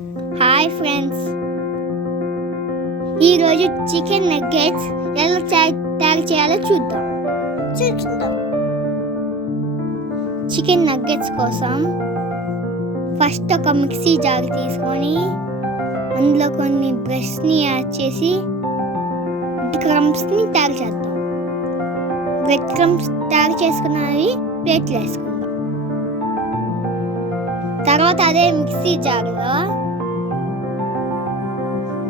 Hi friends, ఈరోజు chicken nuggets ఎలా తయారు చేయాలో చూద్దాం. చికెన్ నగ్గెట్స్ కోసం ఫస్ట్ ఒక మిక్సీ జార్ తీసుకొని అందులో కొన్ని బ్రెడ్స్ని యాడ్ చేసి క్రమ్స్ని తయారు చేద్దాం. బ్రెడ్ క్రమ్స్ తయారు చేసుకున్నవి ప్లేట్లు వేసుకుందాం. తర్వాత అదే మిక్సీ జార్లో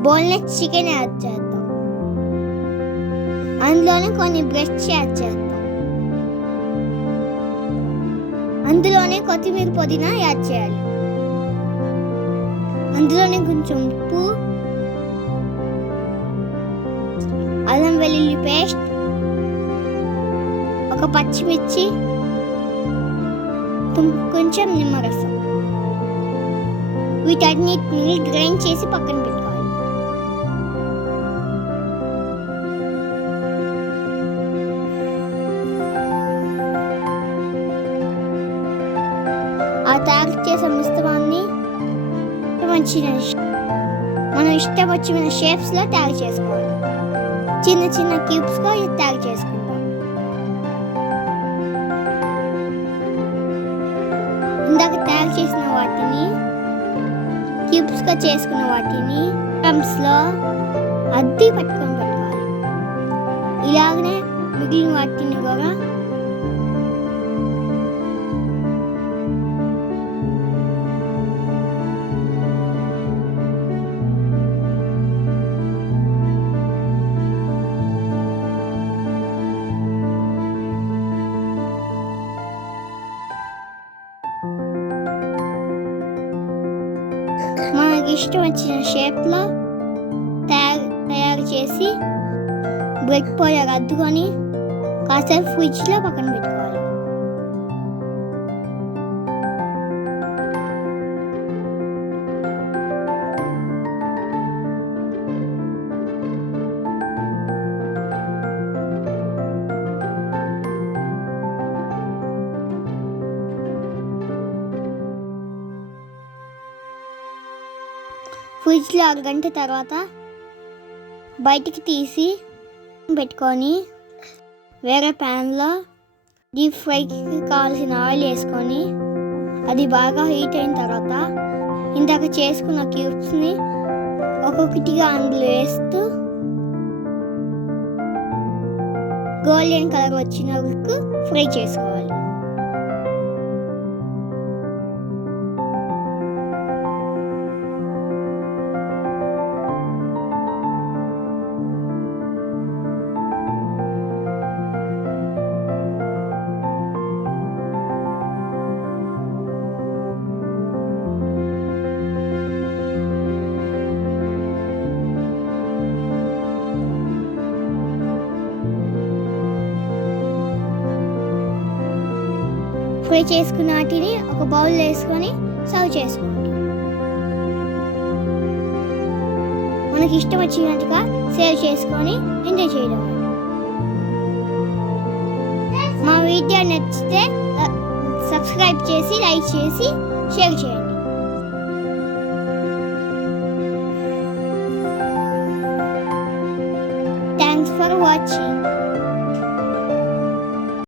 బోన్లెస్ చికెన్ యాడ్ చేద్దాం. అందులోనే కొన్ని బ్రెడ్స్ యాడ్ చేద్దాం. అందులోనే కొత్తిమీర పుదీనా యాడ్ చేయాలి. అందులోనే కొంచెం ఉప్పు, అల్లం వెల్లుల్లి పేస్ట్, ఒక పచ్చిమిర్చి, కొంచెం నిమ్మరసం, వీటన్నిటిని గ్రైండ్ చేసి పక్కన పెట్టుకోవాలి. ఆ తయారు చేసే మిశ్రమాన్ని మనం ఇష్టం వచ్చిన షేప్స్లో తయారు చేసుకోవాలి. చిన్న చిన్న క్యూబ్స్గా తయారు చేసుకుందాం. ఇందాక తయారు చేసిన వాటిని క్యూబ్స్గా చేసుకున్న వాటిని క్రమ్స్లో అద్దీ పట్టుకొని పెట్టుకోవాలి. ఇలాగనే మిగిలిన వాటిని కూడా మనకి ఇష్టం వచ్చిన షేప్లో తయారు చేసి బ్రెడ్ పౌడర్ అద్దుకొని కాసేపు ఫ్రిడ్జ్లో పక్కన పెట్టుకోవాలి. ఫ్రిడ్జ్లో 1 గంట తర్వాత బయటికి తీసి పెట్టుకొని వేరే ప్యాన్లో డీప్ ఫ్రైకి కావాల్సిన ఆయిల్ వేసుకొని అది బాగా హీట్ అయిన తర్వాత ఇందాక చేసుకున్న క్యూబ్స్ని ఒక్కొక్కటిగా అందులో వేస్తూ గోల్డెన్ కలర్ వచ్చిన వరకు ఫ్రై చేసుకోవాలి. ఫ్రై చేసుకున్న వాటిని ఒక బౌల్ వేసుకొని సర్వ్ చేసుకోండి. మనకి ఇష్టం వచ్చినట్టుగా సేవ్ చేసుకొని ఎంజాయ్ చేయడం. మా వీడియో నచ్చితే సబ్స్క్రైబ్ చేసి, లైక్ చేసి, షేర్ చేయండి. Thanks for watching.